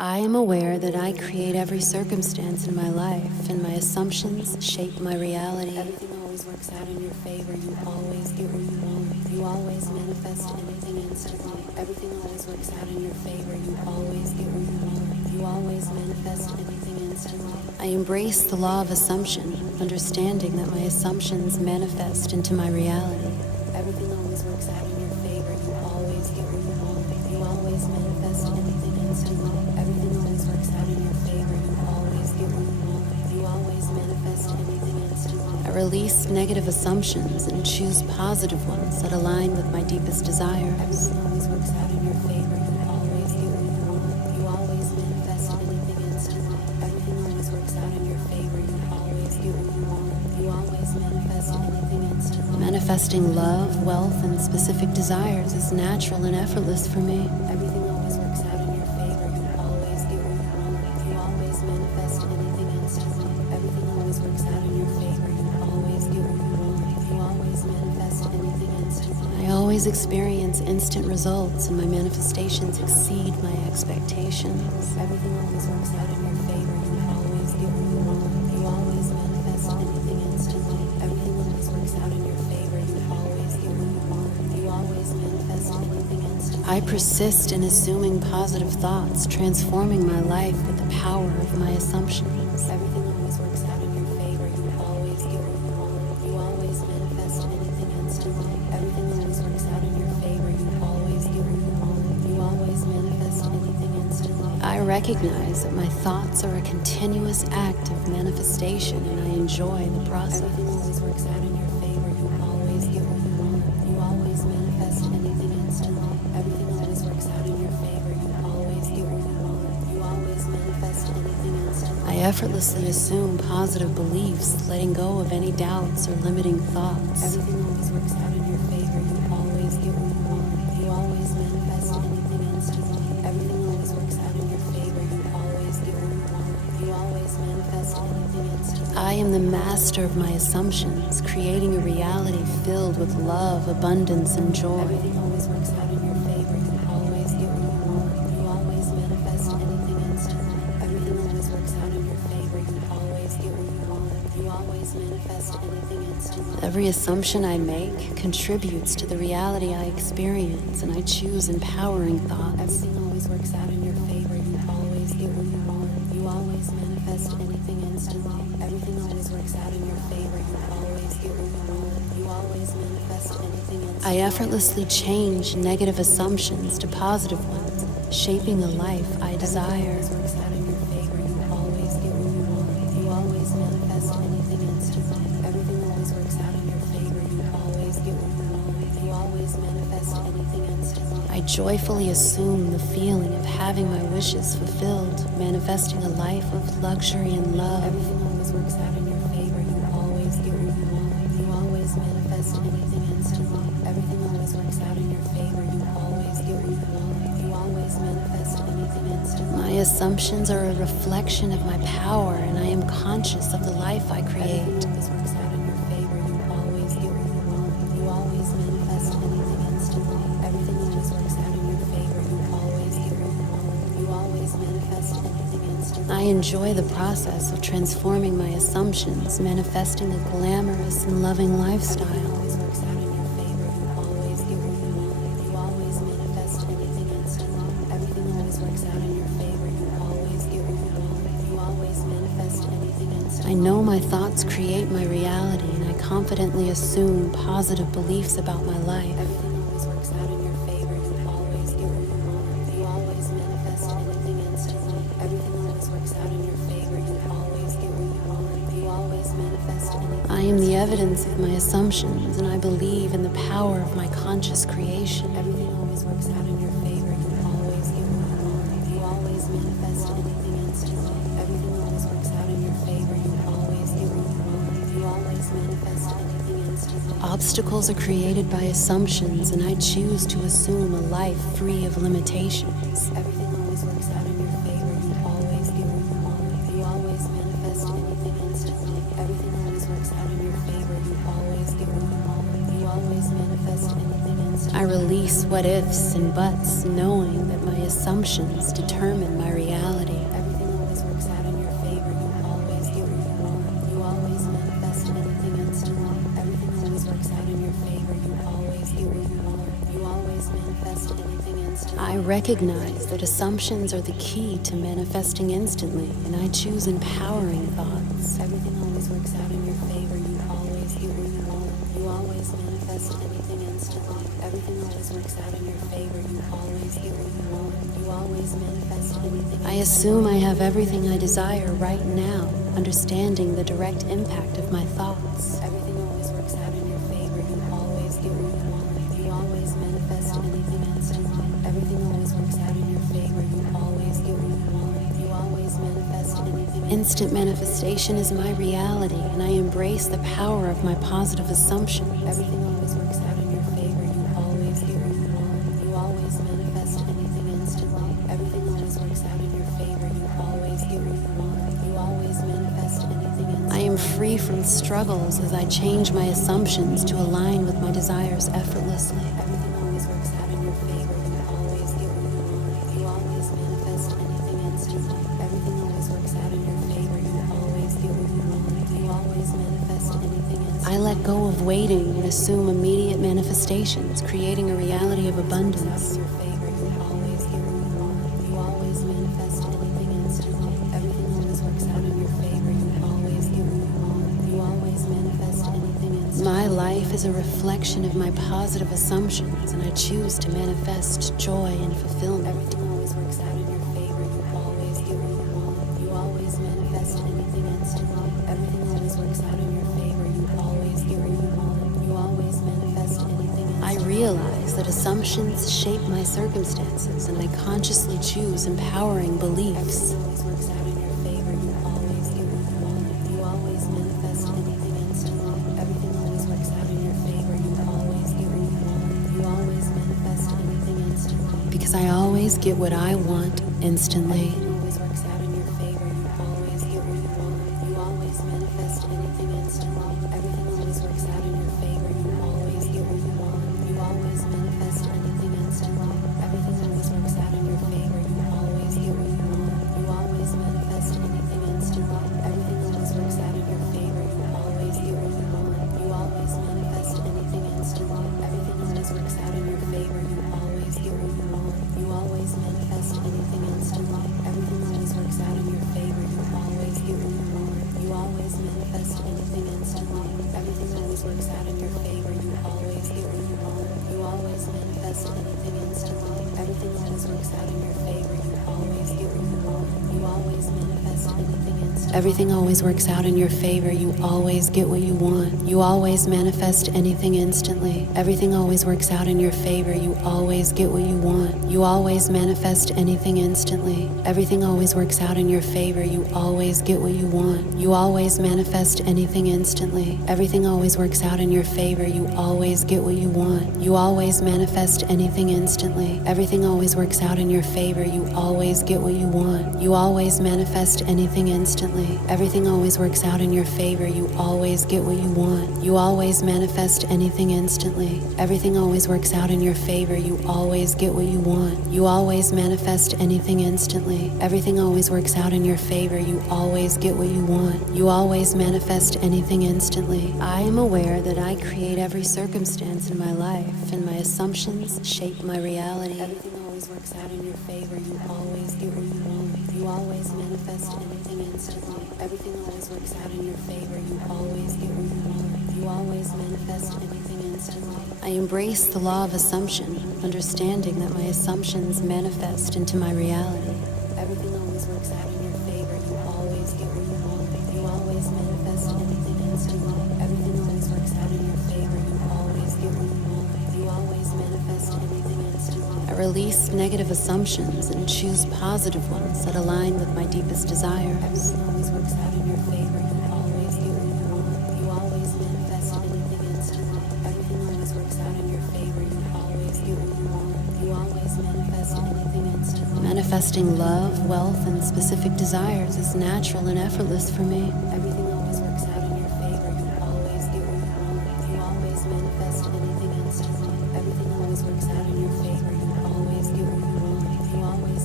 I am aware that I create every circumstance in my life, and my assumptions shape my reality. Everything always works out in your favor. You always get what you want. You always manifest anything instantly. Everything always works out in your favor. You always get what you want. You always manifest anything instantly. I embrace the law of assumption, understanding that my assumptions manifest into my reality. Everything always works out in your favor. You always get what you want. You always manifest anything instantly. Everything always works out in your favor. You always get what you want. You always manifest anything instantly. I release negative assumptions and choose positive ones that align with my deepest desires. Everything always works out in your favor. You always get what you want. You always manifest anything instantly. Everything always works out in your favor. You always get what you want. You always manifest anything instantly. Manifesting love, wealth, and specific desires is natural and effortless for me. Everything always works out in your favor. You always get what you want. You always manifest anything instantly. Everything always works out in your favor. You always get what you want. You always manifest anything instantly. I always experience instant results, and my manifestations exceed my expectations. Everything always works out in your favor. You always get what you want. You always manifest anything instantly. Everything always works out in your favor. You always get what you want. You always manifest anything instantly. I persist in assuming positive thoughts, transforming my life with the power of my assumptions. Everything always works out in your favor. You always get what you want. You always manifest anything instantly. Everything always works out in your favor. You always get what you want. You always manifest anything instantly. I recognize that my thoughts are a continuous act of manifestation, and I enjoy the process. Everything always works out in your favor. You always get what you want. You always manifest anything instantly. Everything always works out in your favor. You always get what you want. You always manifest anything instantly. I effortlessly assume positive beliefs, letting go of any doubts or limiting thoughts. Everything always works out in your favor. You always get what you want. You always manifest anything instantly. Everything always works out in your favor. You always get what you want. You always manifest anything instantly. I am the master of my assumptions, creating a reality filled with love, abundance, and joy. Everything always works out in your favor. You always get what you want. You always manifest anything instantly. Everything always works out in your favor. You always get what you want. You always manifest anything instantly. Every assumption I make contributes to the reality I experience, and I choose empowering thoughts. Everything always works out in your favor. You always get what you want. You always manifest anything instantly. Everything always works out in your favor. You always get what you want. You always manifest anything instantly. I effortlessly change negative assumptions to positive ones, shaping the life I desire. Everything always works out in your favor. You always get what you want. You always manifest anything instantly. Everything always works out in your favor. You always get what you want. You always manifest anything instantly. I joyfully assume the feeling of having my wishes fulfilled, manifesting a life of luxury and love. Everything always works out in your favor. You always get what you want. You always manifest anything instantly. Everything always works out in your favor. You always get what you want. You always manifest anything instantly. My assumptions are a reflection of my power, and I am conscious of the life I create. Everything always works out in your favor. You always get what you want. You always manifest anything instantly. Everything always works out in your favor. You always get what you want. You always manifest anything instantly. I enjoy the process of transforming my assumptions, manifesting a glamorous and loving lifestyle. Everything always works out in your favor. You always get what you want. You always manifest anything instantly. Everything always works out in your favor. You always get what you want. You always manifest anything instantly. I know my thoughts create my reality, and I confidently assume positive beliefs about my life. Everything always works out in your favor. You always get what you want. You always manifest anything instantly. Everything always works out in your favor. You always get what you want. You always manifest anything. I am the evidence of my assumptions, and I believe in the power of my conscious creation. Everything always works out in your favor. You always get what you want. You always manifest anything instantly. Everything always works out in your favor. You always get what you want. You always manifest anything instantly. Obstacles are created by assumptions, and I choose to assume a life free of limitations. Everything always works out in your favor. You always get what you want. You always manifest anything instantly. Everything always works out in your favor. You always get what you want. You always manifest anything instantly. I release what ifs and buts, knowing that my assumptions determine my reality. Everything always works out in your favor. You always get what you want. You always manifest anything instantly. Everything always works out in your favor. You always get what you want. You always manifest anything instantly. I recognize that assumptions are the key to manifesting instantly, and I choose empowering thoughts. Everything always works out in your favor. You always get what you want. You always manifest anything instantly. Everything always works out in your favor. You always get what you want. You always manifest anything. I assume I have everything I desire right now, understanding the direct impact of my thoughts. Everything always works out in your favor. You always get what you want. You always manifest anything instantly. Everything always works out in your favor. You always get what you want. You always manifest anything. Instant manifestation is my reality, and I embrace the power of my positive assumptions. Everything always works out in your favor. You always get what you want. You always manifest anything instantly. Everything always works out in your favor. You always get what you want. You always manifest anything instantly. I am free from struggles as I change my assumptions to align with my desires effortlessly. Everything always works out in your favor. You always get what you want. You always manifest anything instantly. Everything always works out in your favor. You always get what you want. You always manifest anything instantly. I let go of waiting and assume immediate manifestations, creating a reality of abundance. You always get what you want. You always manifest anything instantly. Everything always works out in your favor. You always get what you want. You always manifest anything instantly. My life is a reflection of my positive assumptions, and I choose to manifest joy and fulfillment. Everything always works out in your favor. You always get what you want. You always manifest anything instantly. Everything always works out in your favor. You always get what you want. You always manifest anything instantly. I realize that assumptions shape my circumstances, and I consciously choose empowering beliefs. Everything always works out in your favor. You always get what you want. You always manifest anything instantly. Everything always works out in your favor. You always get what you want. You always manifest anything instantly. Because I always get what I want instantly. Everything always works out in your favor. You always get what you want. You always manifest anything instantly. Everything always works out in your favor. You always get what you want. You always manifest anything instantly. Everything always works out in your favor. You always get what you want. You always manifest anything instantly. Everything always works out in your favor. You always get what you want. You always manifest anything instantly. Everything always works out in your favor. You always get what you want. You always manifest anything instantly. Everything always works out in your favor. You always get what you want. You always manifest anything instantly. Everything always works out in your favor. You always get what you want. You always manifest anything instantly. Everything always works out in your favor. You always get what you want. You always manifest anything instantly. Everything always works out in your favor. You always get what you want. You always manifest anything instantly. Everything always works out in your favor. You always get what you want. You always manifest anything instantly. Everything always works out in your favor. You always get what you want. You always manifest anything instantly. Everything always works out in your favor. You always get what you want. You always manifest anything instantly. Everything always works out in your favor. You always get what you want. You always manifest anything instantly. Everything always works out in your favor. You always get what you want. You always manifest anything instantly. Everything always works out in your favor. You always get what you want. You always manifest anything instantly. Everything always works out in your favor. You always get what you want. You always manifest anything instantly. I am aware that I create every circumstance in my life, and my assumptions shape my reality. Everything always works out in your favor. You always get what you want. You always manifest anything instantly. Everything always works out in your favor. You always get what you want. You always manifest anything instantly. I embrace the law of assumption, understanding that my assumptions manifest into my reality. Everything always works out in your favor. You always get what you want. You always manifest anything instantly. Everything always works out in your favor. You always get what you want. You always manifest anything instantly. I release negative assumptions and choose positive ones that align with my deepest desires. Everything always works out in your favor. You always get what you want. You always manifest anything instantly. Everything always works out in your favor. You always get what you want. You always manifest anything instantly. Manifesting love, wealth, and specific desires is natural and effortless for me. Everything always works out in your favor. You always get what you want. You always manifest anything instantly. Everything always works out in your favor. You always get what you want. You always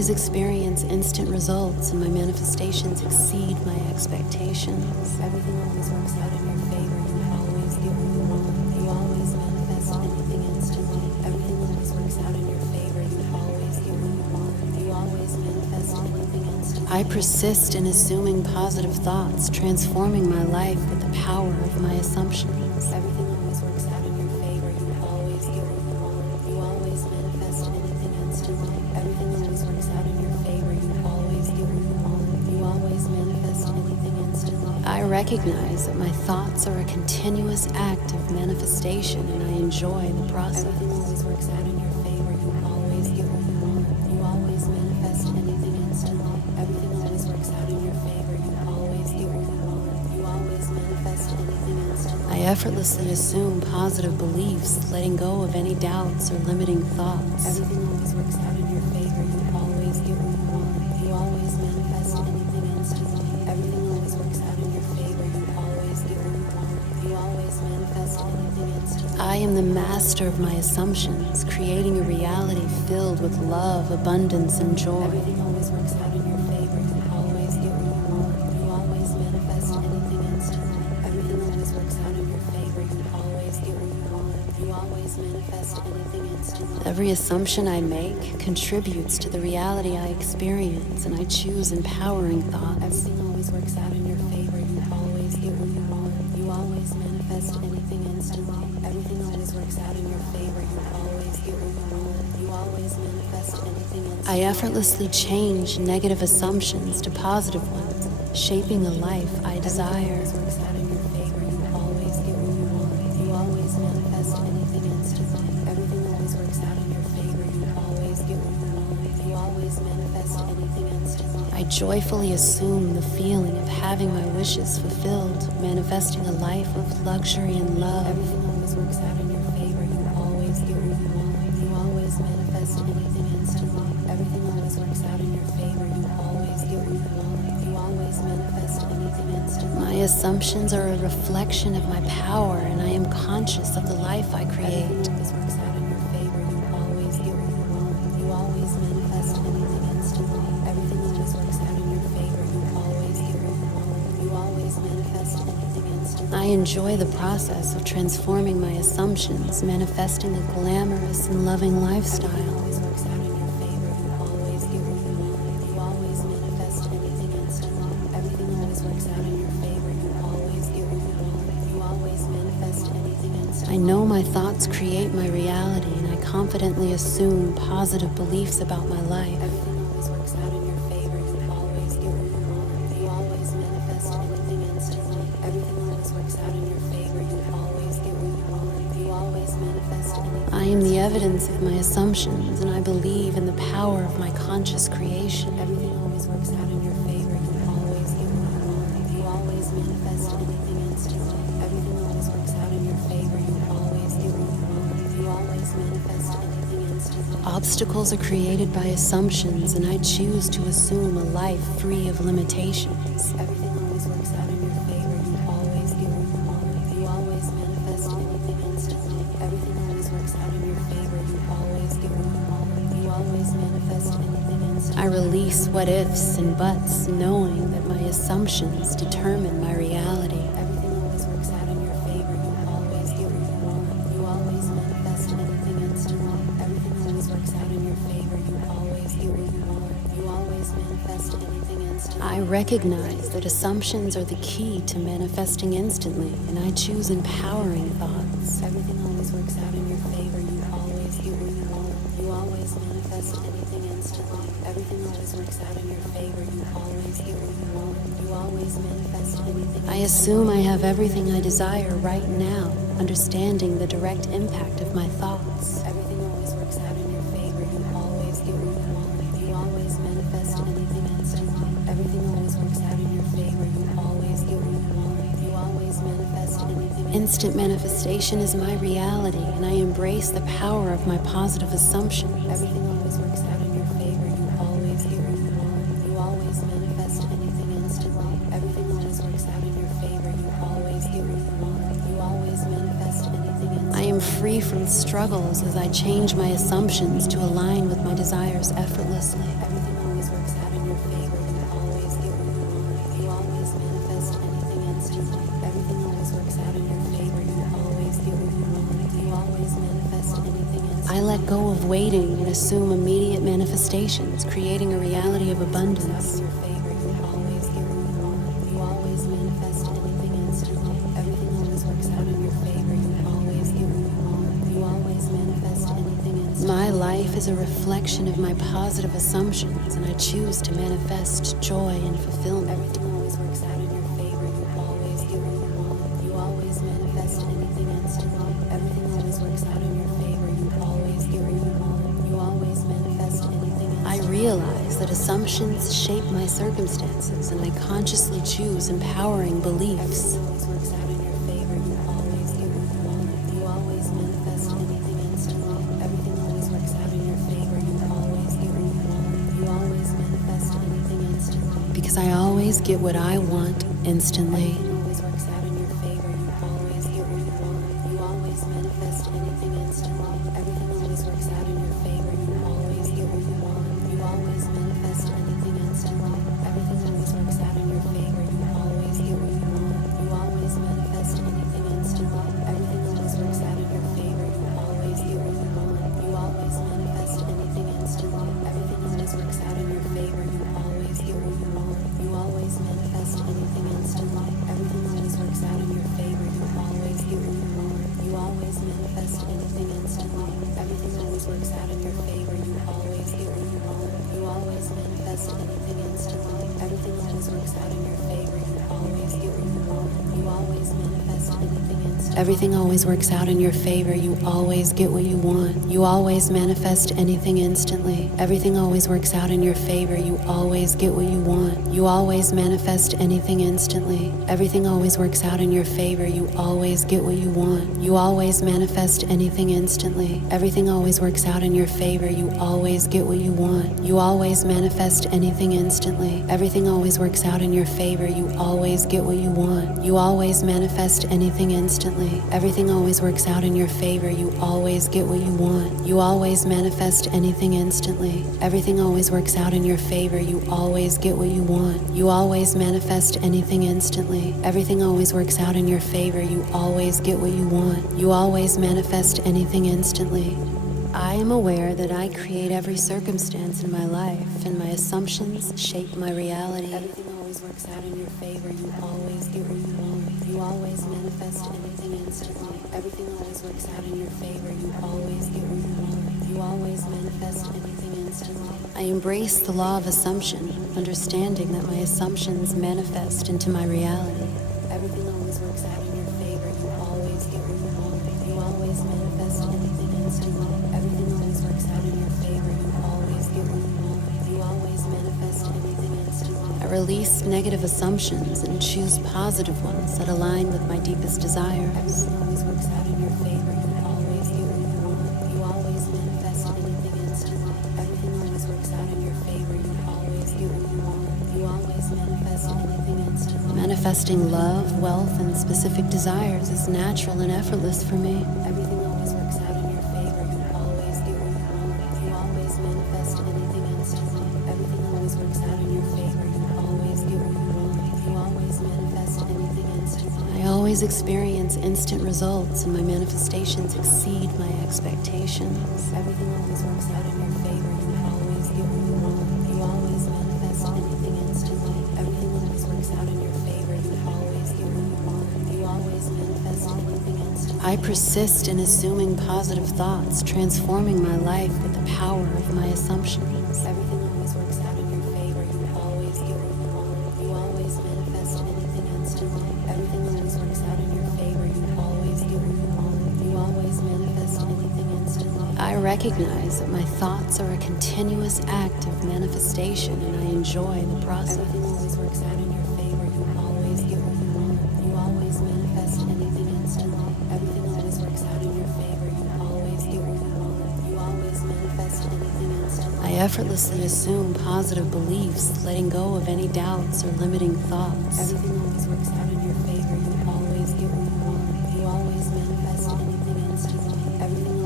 always experience instant results, and my manifestations exceed my expectations. Everything always works out in your favor. You always get what you want. You always manifest anything instantly. Everything always works out in your favor. You always get what you want. You always manifest anything instantly. I persist in assuming positive thoughts, transforming my life with the power of my assumptions. Everything always works out in your favor. You always get what you want. You always manifest anything instantly. Everything always works out in your favor. You always get what you want. You always manifest anything instantly. I recognize that my thoughts are a continuous act of manifestation, and I enjoy the process. Everything always works out in your favor. You always get what you want. You always manifest anything instantly. Everything always works out in your favor. You always get what you want. You always manifest anything instantly. I effortlessly assume positive beliefs, letting go of any doubts or limiting thoughts. Everything always works out in your favor. You always get what you want. You always manifest anything instantly. Everything always works out in your favor. You always get what you want. You always manifest anything instantly. I am the master of my assumptions, creating a reality filled with love, abundance, and joy. Everything always works out in your favor. You always get what you want. You always manifest anything instantly. Everything always works out in your favor. You always get what you want. You always manifest anything instantly. Every assumption I make contributes to the reality I experience, and I choose empowering thoughts. Everything always works out in your favor. You always get what you want. You always manifest anything instantly. Everything always works out in your favor. You always get what you want. You always manifest anything instantly. I effortlessly change negative assumptions to positive ones, shaping the life I desire. Everything always works out in your favor. You always get what you want. You always manifest anything instantly. Everything always works out in your favor. You always get what you want. You always manifest anything instantly. I joyfully assume the feeling of having my wishes fulfilled, manifesting a life of luxury and love. Everything always works out in your favor. You always get what you want. You always manifest anything instantly. Everything always works out in your favor. You always get what you want. You always manifest anything instantly. My assumptions are a reflection of my power, and I am conscious of the life I create. Everything always works out in your favor. You always get what you want. You always manifest anything instantly. Everything always works out in your favor. You always get what you want. You always manifest anything instantly. I enjoy the process of transforming my assumptions, manifesting a glamorous and loving lifestyle. Everything always works out in your favor. You always get what you want. You always manifest anything instantly. Everything always works out in your favor. You always get what you want. You always manifest anything instantly. I know my thoughts create my reality, and I confidently assume positive beliefs about my life. Everything always works out in your favor. You always get what you want. You always manifest anything instantly. Everything always works out in your favor. You always get what you want. You always manifest anything. I am the evidence of my assumptions, and I believe in the power of my conscious creation. Everything always works out in your favor. You always get what you want. You always manifest anything instantly. Everything always works out in your favor. You always get what you want. You always manifest anything instantly. Obstacles are created by assumptions, and I choose to assume a life free of limitations. Everything always works out in your favor. You always get what you want. You always manifest anything instantly. Everything always works out in your favor. You always get what you want. You always manifest anything instantly. I release what ifs and buts, knowing that my assumptions determine my reality. Everything always works out in your favor. You always get what you want. You always manifest anything instantly. Everything always works out in your favor. You always get what you want. You always manifest anything instantly. I recognize that assumptions are the key to manifesting instantly, and I choose empowering thoughts. Everything always works out in your favor. You always get what you want. You always manifest anything instantly. Everything always works out in your favor. You always get what you want. You always manifest anything. I assume I have everything I desire right now, understanding the direct impact of my thoughts. Everything always works out in your favor. You always get what you want. You always manifest anything instantly. Everything always works out in your favor. You always get what you want. You always manifest anything. Instant manifestation is my reality, and I embrace the power of my positive assumptions. Everything always works out in your favor. You always get what you want. You always manifest anything instantly. Everything always works out in your favor. You always get what you want. You always manifest anything instantly. I am free from struggles as I change my assumptions to align with my desires effortlessly. Everything always works out in your favor. You always get what you want. You always manifest anything instantly. Everything always works out in your favor. You always get what you want. You always manifest anything instantly. I let go of waiting and assume immediate manifestations, creating a reality of abundance. My life is a reflection of my positive assumptions, and I choose to manifest joy and fulfillment. Everything always works out in your favor. You always get what you want. You always manifest anything instantly. Everything always works out in your favor. You always get what you want. You always manifest anything instantly. I realize that assumptions shape my circumstances, and I consciously choose empowering beliefs. Everything always works out in your favor. You always get what you want. You always manifest anything instantly. Everything always works out in your favor. You always get what you want. You always manifest anything instantly. Because I always get what I want instantly. Everything always works out in your favor. You always get what you want. You always manifest anything instantly. Everything always works out in your favor. You always get what you want. You always manifest anything instantly. Everything always works out in your favor. You always get what you want. You always manifest anything instantly. Everything always works out in your favor. You always get what you want. You always manifest anything instantly. Everything always works out in your favor. You always get what you want. You always manifest anything instantly. Everything always works out in your favor. You always get what you want. You always manifest anything instantly. Everything always works out in your favor. You always get what you want. You always manifest anything instantly. Everything always works out in your favor. You always get what you want. You always manifest anything instantly. Everything always works out in your favor. You always get what you want. You always manifest anything instantly. Everything always works out in your favor. You always get what you want. You always manifest anything instantly. Everything always works out in your favor. You always get what you want. You always manifest anything instantly. Everything always works out in your favor. You always get what you want. You always manifest anything instantly. Everything always works out in your favor. You always get what you want. You always manifest anything instantly. Everything always works out in your favor. You always get what you want. You always manifest anything instantly. Everything always works out in your favor. You always get what you want. You always manifest anything instantly. Everything always works out in your favor. You always get what you want. You always manifest anything instantly. I am aware that I create every circumstance in my life, and my assumptions shape my reality. Everything always works out in your favor. You always get what you want. You always manifest anything instantly. Everything always works out in your favor. You always get what you want. You always manifest anything instantly. I embrace the law of assumption, understanding that my assumptions manifest into my reality. Everything always works out in your favor. You always get what you want. You always manifest anything instantly. Everything always works out in your favor. You always get what you want. You always manifest anything instantly. I release negative assumptions and choose positive ones that align with my deepest desires. Everything always works out in your favor. You always get what you want. You always manifest anything instantly. Everything always works out in your favor. You always get what you want. You always manifest anything instantly. Manifesting love, wealth, and specific desires is natural and effortless for me. Everything always works out in your favor. You always get what you want. You always manifest anything instantly. Everything always works out in your favor. You always get what you want. You always manifest anything instantly. I always experience instant results, and my manifestations exceed my expectations. Everything always works out in your favor. You always get what you want. You always manifest anything instantly. Everything always works out in your favor. You always get what you want. You always manifest anything instantly. I persist in assuming positive thoughts, transforming my life with the power of my assumptions. Everything always works out in your favor. You always get what you want. You always manifest anything instantly. Everything always works out in your favor. You always get what you want. You always manifest anything instantly. I recognize that my thoughts are a continuous act of manifestation, and I enjoy the process. Everything always works out in your favor. You always get what you want. You always manifest anything instantly. Everything always works out in your favor. You always get what you want. You always manifest anything instantly. I effortlessly assume positive beliefs, letting go of any doubts or limiting thoughts. Everything always works out in your favor. You always get what you want. You always manifest anything instantly. Everything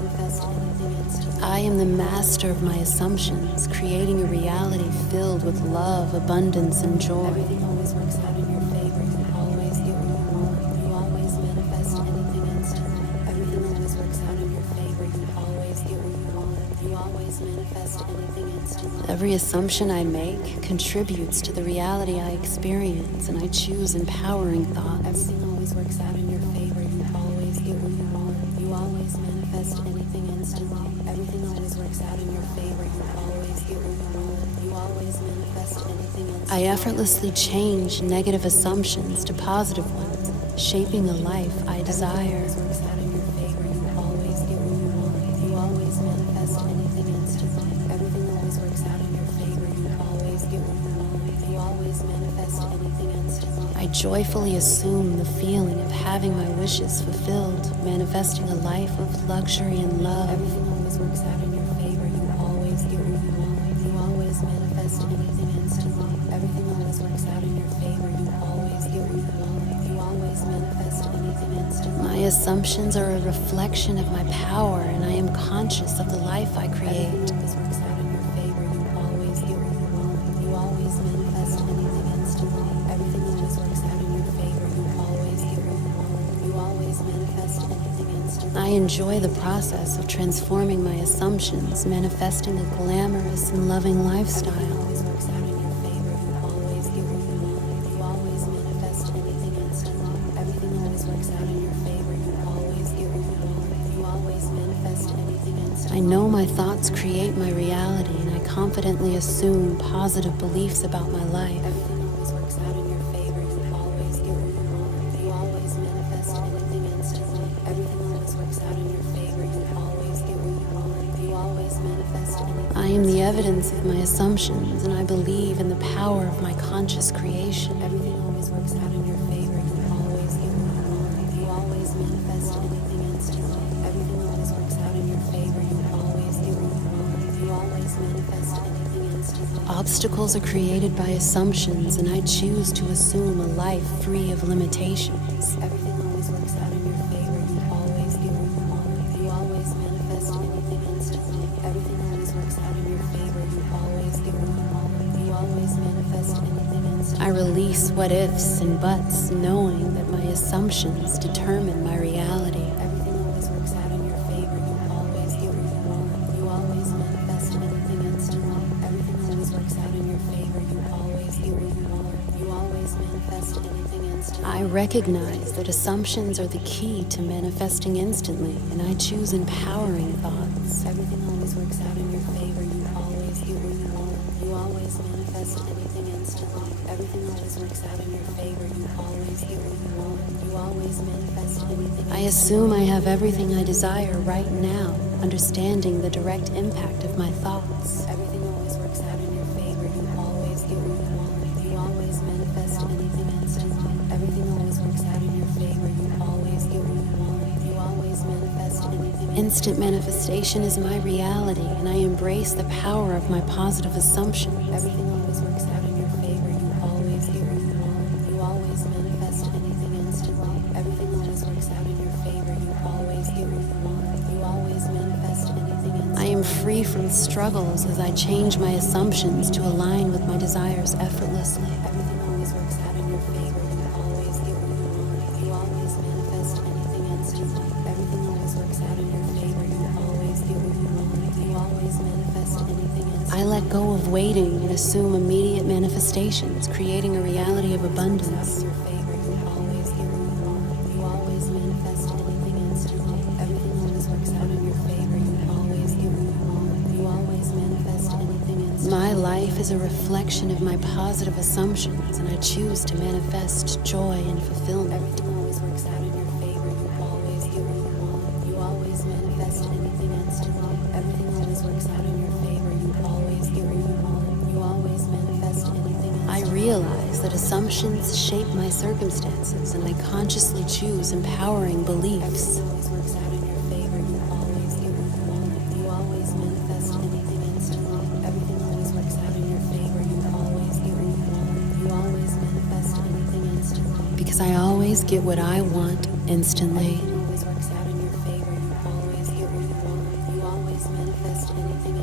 manifest anything instantly. I am the master of my assumptions, creating a reality filled with love, abundance, and joy. Everything always works out in your favor. You always get what you want. You always manifest anything instantly. Everything always works out in your favor. You always get what you want. You always manifest anything instantly. Every assumption I make contributes to the reality I experience, and I choose empowering thoughts. Everything always works out in your favor. You always get what you want. You always manifest anything instantly. Everything always works out in your favor. You always get what you want. You always manifest anything instantly. I effortlessly change negative assumptions to positive ones, shaping the life I desire. Everything always works out in your favor. You always get what you want. You always manifest anything instantly. Everything always works out in your favor. You always get what you want. You always manifest anything instantly. I joyfully assume the feeling of having my wishes fulfilled, manifesting a life of luxury and love. Everything always works out in your favor. You always get what you want. You always manifest anything instantly. Everything always works out in your favor. You always get what you want. You always manifest anything instantly. My assumptions are a reflection of my power, and I am conscious of the life I create. Everything always works out in your favor. You always get what you want. You always manifest anything instantly. Everything always works out in your favor. You always get what you want. You always manifest anything instantly. I enjoy the process of transforming my assumptions, manifesting a glamorous and loving lifestyle. Everything always works out in your favor. You always get what you want. You always manifest anything instantly. Everything always works out in your favor. You always get what you want. You always manifest anything instantly. I know my thoughts create my reality, and I confidently assume positive beliefs about my life. Everything always works out in your favor. You always get what you want. You always manifest anything instantly. Everything always works out in your favor. You always get what you want. You always manifest anything. I am the evidence of my assumptions, and I believe in the power of my conscious creation. Everything always works out in your favor. You always get what you want. You always manifest anything instantly. Everything always works out in your favor. You always get what you want. You always manifest anything instantly. Obstacles are created by assumptions, and I choose to assume a life free of limitations. Everything always works out in your favor. You always get what you want. You always manifest anything instantly. Everything always works out in your favor. You always get what you want. You always manifest anything instantly. I release what ifs and buts, knowing that my assumptions determine my reality. Everything always works out in your favor. You always get what you want. You always manifest anything instantly. Everything always works out in your favor. You always get what you want. You always manifest anything instantly. I recognize that assumptions are the key to manifesting instantly, and I choose empowering thoughts. Everything always works out in your favor. You always get what you want. You always manifest anything instantly. Everything always works out in your favor. You always get what you want. You always manifest anything. I assume I have everything I desire right now, understanding the direct impact of my thoughts. Everything always works out in your favor. You always get what you want. You always manifest anything instantly. Everything always works out in your favor. You always get what you want. You always manifest anything. Instant manifestation is my reality, and I embrace the power of my positive assumptions. Everything always works out in your favor. You always get what you want. You always manifest anything instantly. Everything always works out in your favor. You always get what you want. You always manifest anything instantly. I am free from struggles as I change my assumptions to align with my desires effortlessly. Everything always works out in your favor. You always get what you want. You always manifest anything instantly. Everything always works out in your favor. You always get what you want. You always manifest anything instantly. I let go of waiting and assume immediate manifestations, creating a reality of abundance. Your favor. You always get what you want. You always manifest anything instantly. Everything always works out in your favor. You always get what you want. You always manifest anything instantly. My life is a reflection of my positive assumptions, and I choose to manifest joy and fulfillment. Everything always works out in your favor. You always get what you want. You always manifest anything instantly. Everything always works out in your favor. You always get what you want. You always manifest anything instantly. I realize that assumptions shape my circumstances, and I consciously choose empowering beliefs. Everything always works out in your favor. You always get what you want. You always manifest anything instantly. Everything always works out in your favor. You always get what you want. You always manifest anything instantly. Because I always get what I want instantly. Everything always works out in your favor. You always get what you want.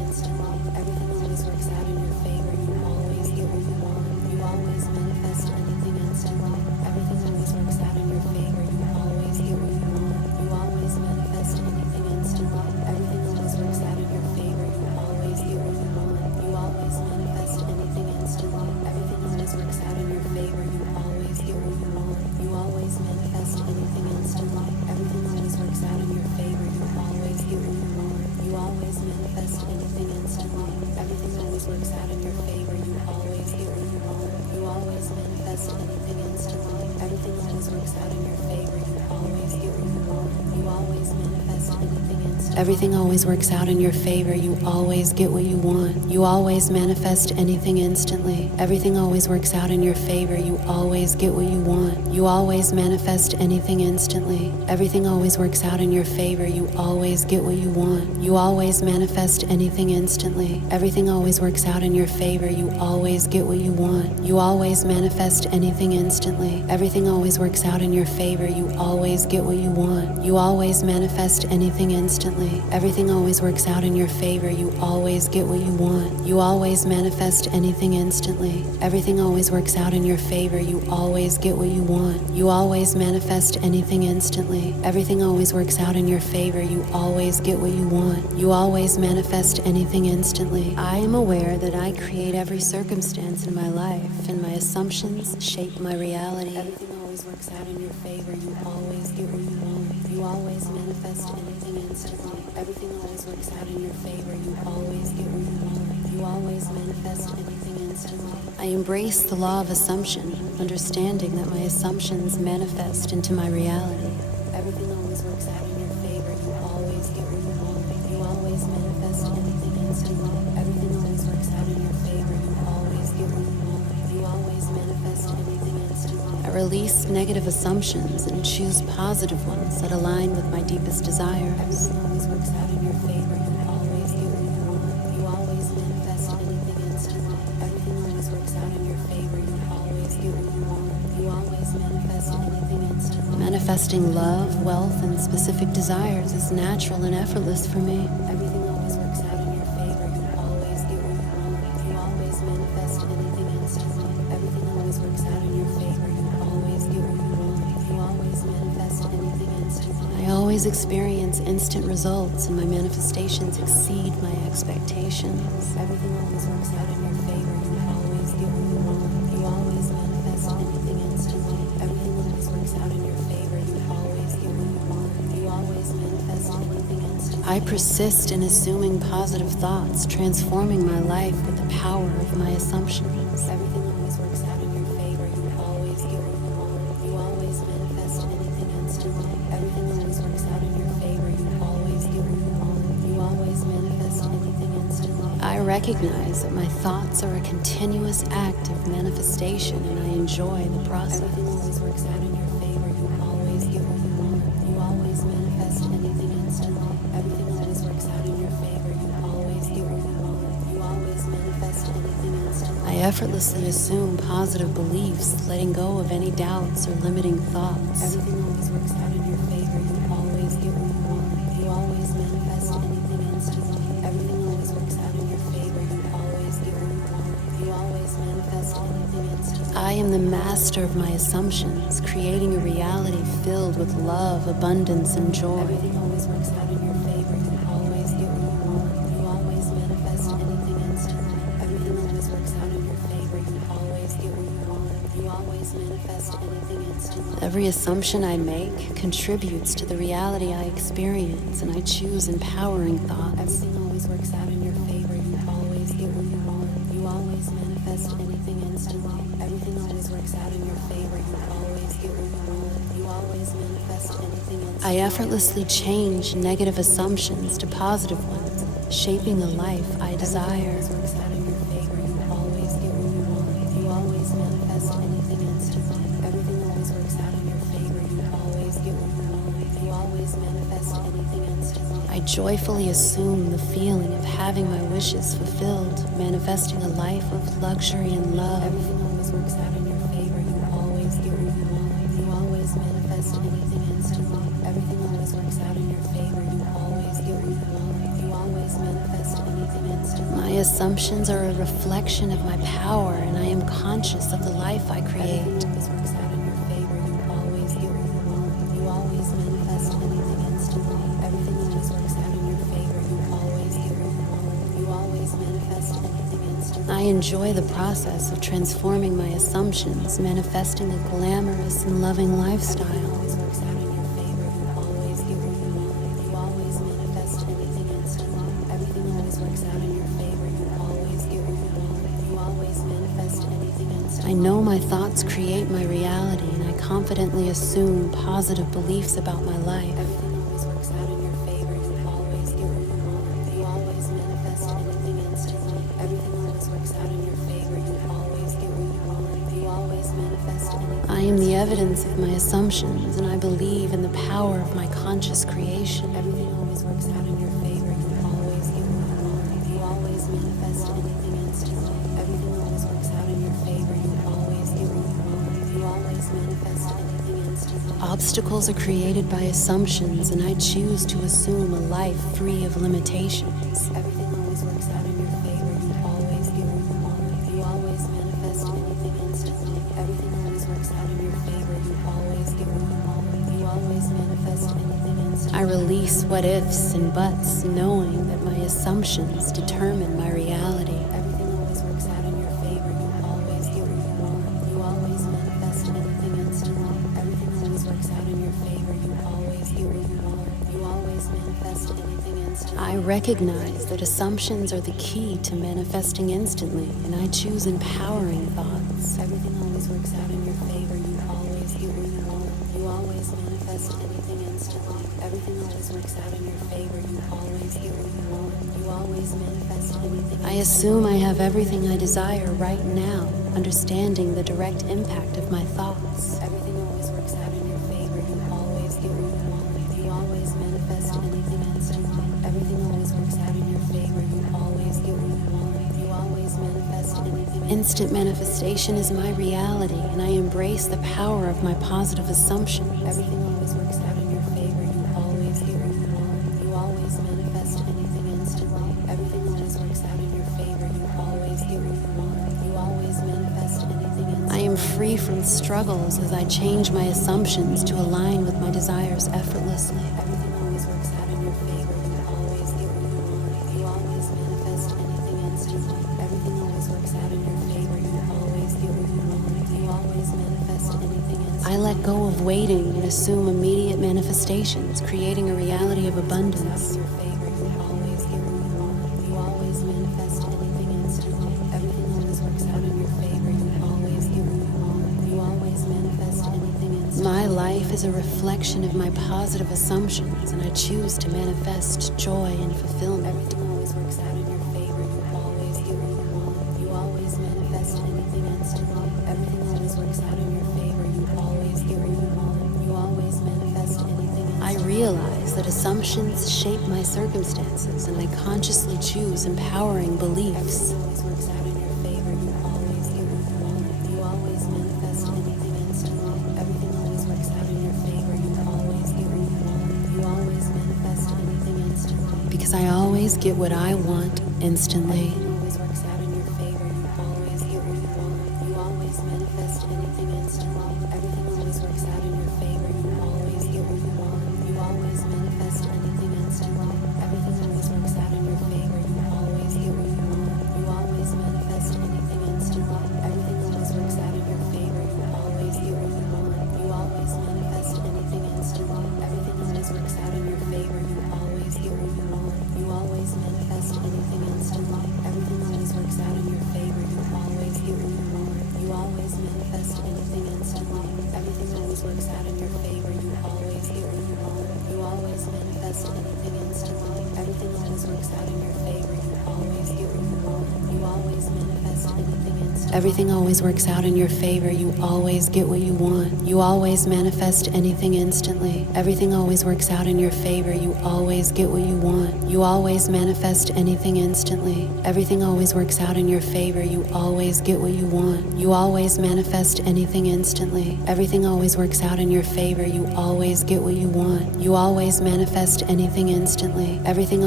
instantly. Everything always works out in your favor. You always get what you want. You always manifest anything instantly. Everything always works out in your favor. You always get what you want. You always manifest anything instantly. Everything always works out in your favor. You always get what you want. You always manifest anything instantly. Everything always works out in your favor. You always get what you want. You always manifest anything instantly. Everything always works out in your favor. You always get what you want. You always manifest anything instantly. Everything always works out in your favor. You always get what you want. You always manifest anything instantly. Everything always works out in your favor. You always get what you want. You always manifest anything instantly. Everything always works out in your favor. You always get what you want. You always manifest anything instantly. Everything always works out in your favor. You always get what you want. You always manifest anything instantly. Everything always works out in your favor. You always get what you want. You always manifest anything instantly. Everything always works out in your favor. You always get what you want. You always manifest anything instantly. Everything always works out in your favor. You always get what you want. You always manifest anything instantly. Everything always works out in your favor. You always get what you want. You always manifest anything instantly. Everything always works out in your favor. You always get what you want. You always manifest anything instantly. Everything always works out in your favor. You always get what you want. You always manifest anything instantly. I am aware that I create every circumstance in my life, and my assumptions shape my reality. Everything always works out in your favor. You always get what you want. You always manifest anything instantly. Everything always works out in your favor. You always get what you want. You always manifest anything instantly. I embrace the law of assumption, understanding that my assumptions manifest into my reality. Everything always works out in your favor. You always get what you want. You always manifest anything instantly. Everything always works out in your favor. You always get what you want. You always manifest anything instantly. I release negative assumptions and choose positive ones that align with my deepest desires. Everything always works out in your favor. You always get what you want. You always manifest anything instantly. Everything always works out in your favor. You always get what you want. You always manifest anything instantly. Manifesting love, wealth, and specific desires is natural and effortless for me. Everything always works out in your favor. You always get what you want. You always manifest anything instantly. Everything always works out in your favor. You always get what you want. You always manifest anything instantly. I always experience instant results, and my manifestations exceed my expectations. Everything always works out in your favor. You always get what you want. You always manifest anything instantly. Everything always works out in your favor. You always get what you want. You always manifest anything instantly. I persist in assuming positive thoughts, transforming my life with the power of my assumptions. Everything always works out in your favor. You always get what you want. You always manifest anything instantly. Everything always works out in your favor. You always get what you want. You always manifest anything instantly. I recognize that my thoughts are a continuous act of manifestation, and I enjoy the process. Everything always works out in your favor. You always get what you want. You always manifest anything instantly. Everything always works out in your favor. You always get what you want. You always manifest anything instantly. I effortlessly assume positive beliefs, letting go of any doubts or limiting thoughts. Everything always works out in your favor. You always get what you want. You always manifest anything instantly. Everything always works out in your favor. You always get what you want. You always manifest anything instantly. I am the master of my assumptions, creating a reality filled with love, abundance, and joy. Everything always works out in your favor. You always get what you want. You always manifest anything instantly. Everything always works out in your favor. You always get what you want. You always manifest anything instantly. Every assumption I make contributes to the reality I experience, and I choose empowering thoughts. Everything always works out in your favor. You always get what you want. You always manifest anything instantly. Everything always works out in your favor. You always get what you want. You always manifest anything instantly. I effortlessly change negative assumptions to positive ones, shaping the life I desire. Everything always works out in your favor. You always get what you want. You always manifest anything instantly. Everything always works out in your favor. You always get what you want. You always manifest anything instantly. I joyfully assume the feeling of having my wishes fulfilled, manifesting a life of luxury and love. Everything always works out in your favor. You always get what you want. You always manifest anything instantly. Everything always works out in your favor. You always get what you want. You always manifest anything My assumptions are a reflection of my power, and I am conscious of the life I create. I enjoy the process of transforming my assumptions, manifesting a glamorous and loving lifestyle. I know my thoughts create my reality, and I confidently assume positive beliefs about my life. I am the evidence of my assumptions, and I believe in the power of my conscious creation. Everything always works out in your favor. You always get what you want. You always manifest anything instantly. Everything always works out in your favor. You always get what you want. You always manifest anything instantly. Obstacles are created by assumptions, and I choose to assume a life free of limitations. Everything always works out in your favor. You always get what you want. You always manifest anything instantly. Everything always works out in your favor. You always get what you want. You always manifest anything instantly. I release what ifs and buts, knowing that my assumptions determine my reality. Everything always works out in your favor. You always get what you want. You always manifest anything instantly. Everything always works out in your favor. You always get what you want. You always manifest anything instantly. I recognize that assumptions are the key to manifesting instantly, and I choose empowering thoughts. Everything always works out in your favor. You always get what you want. You always manifest anything instantly. Everything always works out in your favor. You always get what you want. You always manifest anything. I assume I have everything I desire right now, understanding the direct impact of my thoughts. Everything always works out in your favor. You always get what you want. You always manifest anything instantly. Everything always works out in your favor. You always get what you want. You always manifest anything. Instant manifestation is my reality, and I embrace the power of my positive assumptions. Everything always works out in your favor. You always get what you want. You always manifest anything instantly. Everything always works out in your favor. You always get what you want. You always manifest anything instantly. I am free from struggles as I change my assumptions to align with my desires effortlessly. Everything always works out in your favor. You always get what you want. You always manifest anything instantly. Everything always works out in your favor. You always get what you want. You always manifest anything instantly. I let go of waiting and assume immediate manifestations, creating a reality of abundance. You always get what you want. You always manifest anything instantly. Everything always works out in your favor. You always get what you want. You always manifest anything instantly. My life is a reflection of my positive assumptions, and I choose to manifest joy and fulfillment. Everything always works out in your favor. You always get what you want. You always manifest anything instantly. Everything always works out in your favor. You always get what you want. You always manifest anything instantly. I realize that assumptions shape my circumstances, and I consciously choose empowering beliefs. Everything always works out in your favor. You always get what you want. You always manifest anything instantly. Everything always works out in your favor. You always get what you want. You always manifest anything instantly. Because I always get what I want instantly. Everything always works out in your favor. You always get what you want. You always manifest anything instantly. Everything always works out in your favor. You always get what you want. You always manifest anything instantly. Everything always works out in your favor. You always get what you want. You always manifest anything instantly. Everything always works out in your favor. You always get what you want. You always manifest anything instantly. Everything always works out in your favor. You always get what you want. You always manifest anything instantly. Everything always works out in your favor. You always get what you want. You always manifest anything instantly. Everything always works out in your favor. You always get what you want. You always manifest anything instantly. Everything always works out in your favor. You always get what you want. You always manifest anything instantly. Everything always works out in your favor. You always get what you want. You always manifest anything instantly. Everything always works out in your favor. You always get what you want. You always manifest anything instantly. Everything always works out in your favor. You always get what you want. You always manifest anything instantly. Everything always works out in your favor. You always get what you want. You always manifest anything instantly. Everything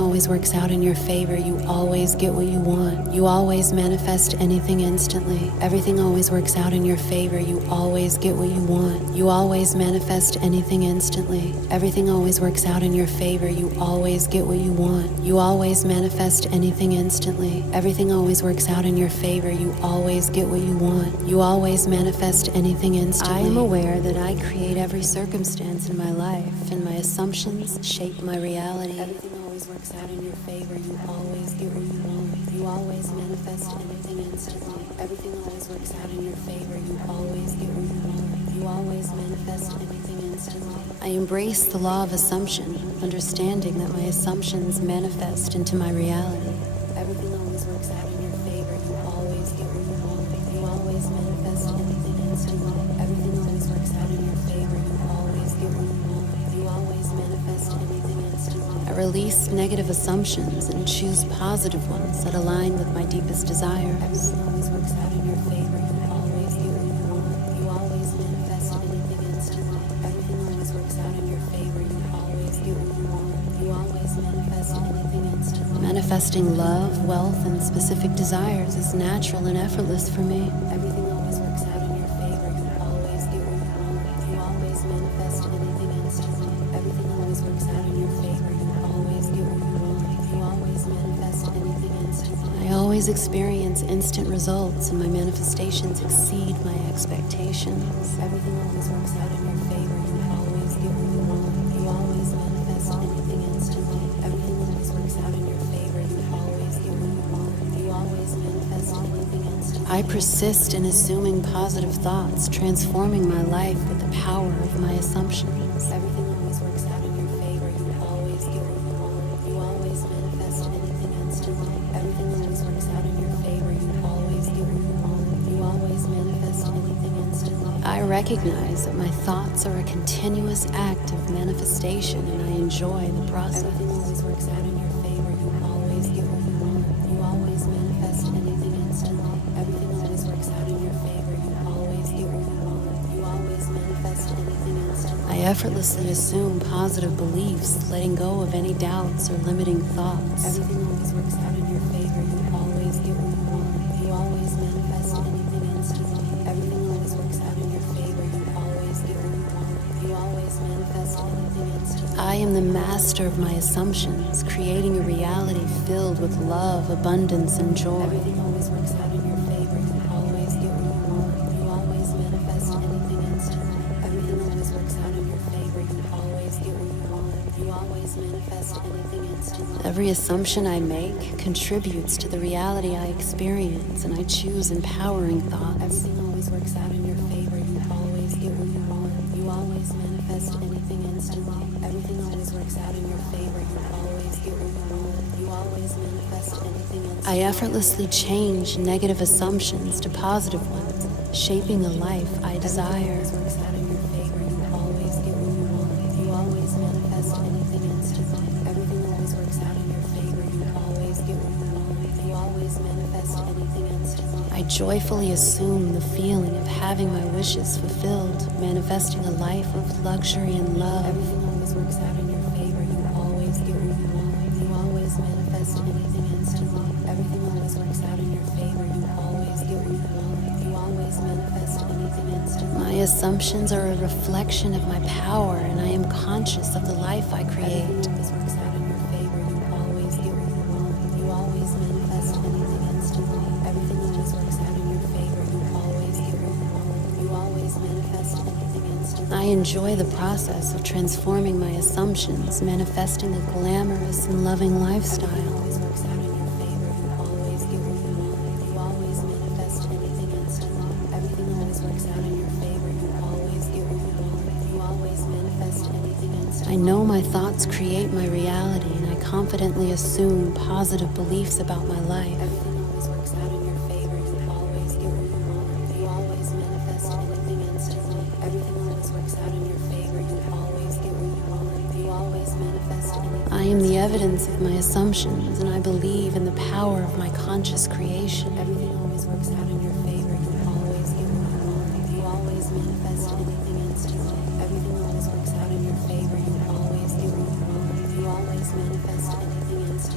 always works out in your favor. You always get what you want. You always manifest anything instantly. Everything always works out in your favor. You always get what you want. You always manifest anything instantly. Everything always works out in your favor. You always get what you want. You always manifest anything instantly. Everything always works out in your favor. You always get what you want. You always manifest anything instantly. I am aware that I create every circumstance in my life, and my assumptions shape my reality. Everything always works out in your favor. You always get what you want. You always manifest anything instantly. Everything always works out in your favor. You always get what you want. You always manifest anything instantly. I embrace the law of assumption, understanding that my assumptions manifest into my reality. Everything always works out in your favor. You always get what you want. You always manifest anything instantly. Everything always works out in your favor. You always get what you want. You always manifest anything instantly. I release negative assumptions and choose positive ones that align with my deepest desires. Everything always works out in your favor. You always get what you want. You always manifest anything instantly. Everything always works out in your favor. You always get what you want. You always manifest anything instantly. Manifesting love, wealth, and specific desires is natural and effortless for me. Everything always works out in your favor. You always get what you want. You always manifest anything instantly. Everything always works out in your favor. You always get what you want. You always manifest anything instantly. I always experience instant results, and my manifestations exceed my expectations. Everything always works out in your favor. You always get what you want. You always manifest anything instantly. Everything always works out in your favor. You always get what you want. You always manifest anything instantly. I persist in assuming positive thoughts, transforming my life with the power of my assumptions. Everything always works out in your favor. You always get what you want. You always manifest anything instantly. Everything always works out in your favor. You always get what you want. You always manifest anything instantly. I recognize that my thoughts are a continuous act of manifestation, and I enjoy the process. Everything always works out in your favor. You always get what you want. You always manifest anything instantly. Everything always works out in your favor. You always get what you want. You always manifest anything instantly. I effortlessly assume positive beliefs, letting go of any doubts or limiting thoughts. Everything always works out in your favor. You always get what you want. You always manifest anything instantly. Everything always works out in your favor. You always get what you want. You always manifest anything instantly. I am the master of my assumptions, creating a reality filled with love, abundance, and joy. Everything always works out in your favor. You always get what you want. You always manifest anything instantly. Everything always works out in your favor. You always get what you want. You always manifest anything instantly. Every assumption I make contributes to the reality I experience, and I choose empowering thoughts. Everything always works out in your favor. You always get what you want. You always manifest anything instantly. Everything always works out in your favor. You always get what you want. You always manifest anything instantly. I effortlessly change negative assumptions to positive ones, shaping the life I desire. Everything always works out in your favor. You always get what you want. You always manifest anything instantly. Everything always works out in your favor. You always get what you want. You always manifest anything instantly. I joyfully assume the feeling of having my wishes fulfilled, manifesting a life of luxury and love. Everything always works out in your favor. You always get what you want. You always manifest anything instantly. Everything always works out in your favor. You always get what you want. You always manifest anything instantly. My assumptions are a reflection of my power, and I am conscious of the life I create. Everything always works out in your favor. You always get what you want. You always manifest anything instantly. Everything always works out in your favor. You always get what you want. You always manifest anything instantly. I enjoy the process of transforming my assumptions, manifesting a glamorous and loving lifestyle. Everything always works out in your favor. You always get what you want. You always manifest anything instantly. Everything always works out in your favor. You always get what you want. You always manifest anything instantly. I know my thoughts create my reality, and I confidently assume positive beliefs about my life. Everything always works out in your favor. You always get what you want. You always manifest anything instantly. Everything always works out in your favor. You always get what you want. You always manifest anything. I am the evidence of my assumptions, and I believe in the power of my conscious creation. Everything always works out in your favor. You always get what you want. You always manifest anything instantly. Everything always works out in your favor. You always get what you want. You always manifest anything instantly.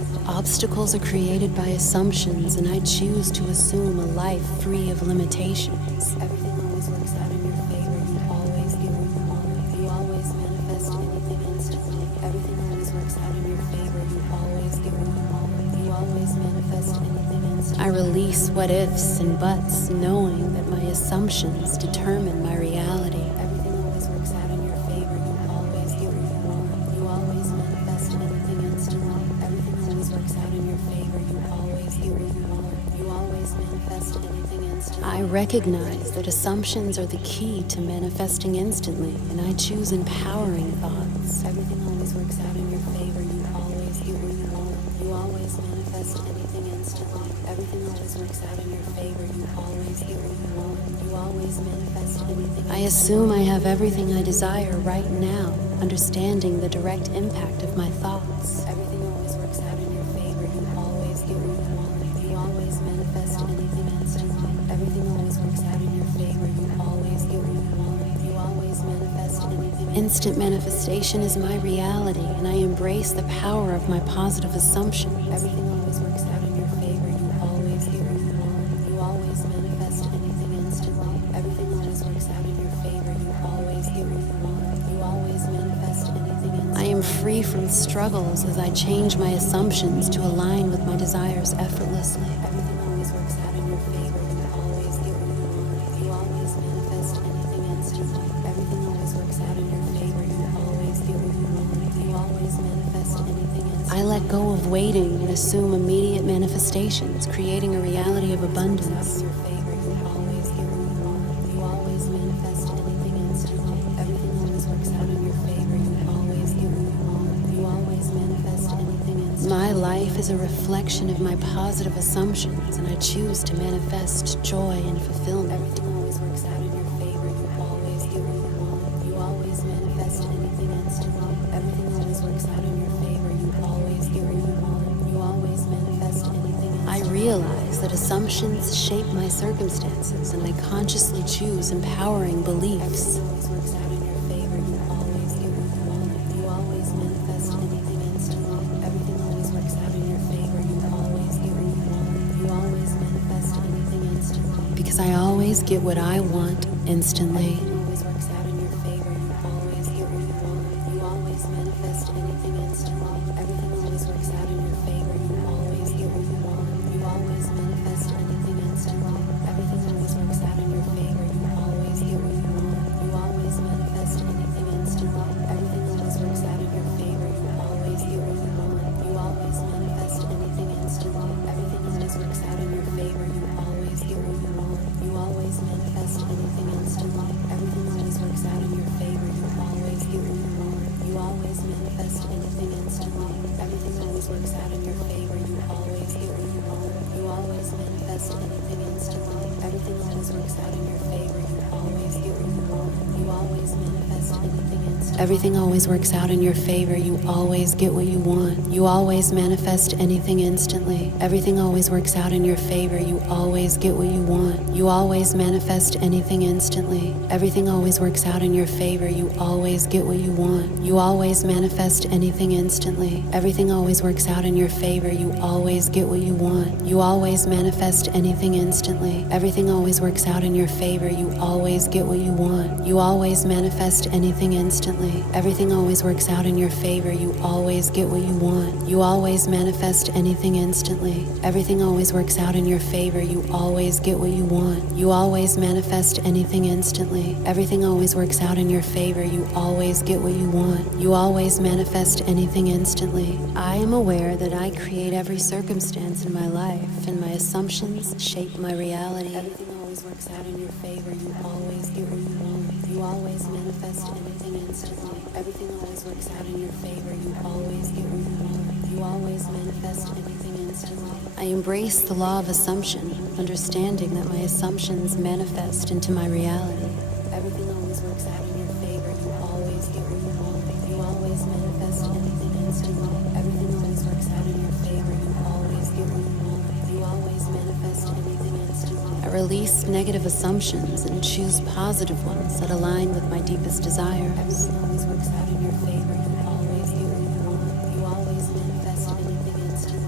Obstacles are created by assumptions, and I choose to assume a life free of limitations. Everything always works out in your favor. You always get what you want. You always manifest anything instantly. Everything always works out in your favor. You always get what you want. You always manifest anything instantly. I release what ifs and buts, knowing that my assumptions determine my reality. Everything always works out in your favor. You always get what you want. You always manifest anything instantly. Everything always works out in your favor. You always get what you want. You always manifest anything instantly. I recognize that assumptions are the key to manifesting instantly, and I choose empowering thoughts. Everything always works out in your favor. You always get what you want. You always manifest anything instantly. Everything always works out in your favor. You always get what you want. You always manifest anything. I assume I have everything I desire right now, understanding the direct impact of my thoughts. Everything always works out in your favor. You always get what you want. You always manifest anything instantly. Everything always works out in your favor. You always get what you want. You always manifest anything. Instant manifestation is my reality, and I embrace the power of my positive assumptions. Everything always works out in your favor. You always get what you want. You always manifest anything instantly. Everything always works out in your favor. You always get what you want. You always manifest anything instantly. I am free from struggles as I change my assumptions to align with my desires effortlessly. Everything always works out in your favor. You always get what you want. You always manifest anything instantly. Everything always works out in your favor. You always get what you want. You always manifest anything instantly. I let go of waiting and assume immediate manifestations, creating a reality of abundance. You always get what you want. You always manifest anything instantly. Everything always works out in your favor. You always get what you want. You always manifest anything instantly. My life is a reflection of my positive assumptions, and I choose to manifest joy and fulfillment. Everything always works out in your favor. You always get what you want. You always manifest anything instantly. Everything always works out in your favor. You always get what you want. You always manifest anything instantly. I realize that assumptions shape my circumstances, and I consciously choose empowering beliefs. Everything always works out in your favor. You always get what you want. You always manifest anything instantly. Everything always works out in your favor. You always get what you want. You always manifest anything instantly. Because I always get what I want instantly. Everything always works out in your favor. You always get what you want. You always manifest anything instantly. Everything always works out in your favor. You always get what you want. You always manifest anything instantly. Everything always works out in your favor. You always get what you want. You always manifest anything instantly. Everything always works out in your favor. You always get what you want. You always manifest anything instantly. Everything always works out in your favor. You always get what you want. You always manifest anything instantly. Everything always works out in your favor. You always get what you want. You always manifest anything instantly. Everything always works out in your favor. You always get what you want. You always manifest anything instantly. Everything always works out in your favor. You always get what you want. You always manifest anything instantly. Everything always works out in your favor. You always get what you want. You always manifest anything instantly. Everything always works out in your favor. You always get what you want. You always manifest anything instantly. Everything always works out in your favor. You always get what you want. You always manifest anything instantly. Everything always works out in your favor. You always get what you want. You always manifest anything instantly. Everything always works out in your favor. You always get what you want. You always manifest anything instantly. Everything always works out in your favor. You always get what you want. You always manifest anything instantly. Everything always works out in your favor. You always get what you want. You always manifest anything instantly. Everything always works out in your favor. You always get what you want. You always manifest anything instantly. I am aware that I create every circumstance in my life, and my assumptions shape my reality. Everything always works out in your favor. You always get what you want. You always manifest anything instantly. Everything always works out in your favor. You always get what you want. You always manifest anything instantly. I embrace the law of assumption, understanding that my assumptions manifest into my reality. Everything always works out in your favor. You always get what you want. You always manifest anything instantly. Everything always works out in your favor. You always get what you want. You always manifest anything instantly. I release negative assumptions and choose positive ones that align with my deepest desires. Everything always works out in your favor. You always get what you want. You always manifest anything instantly.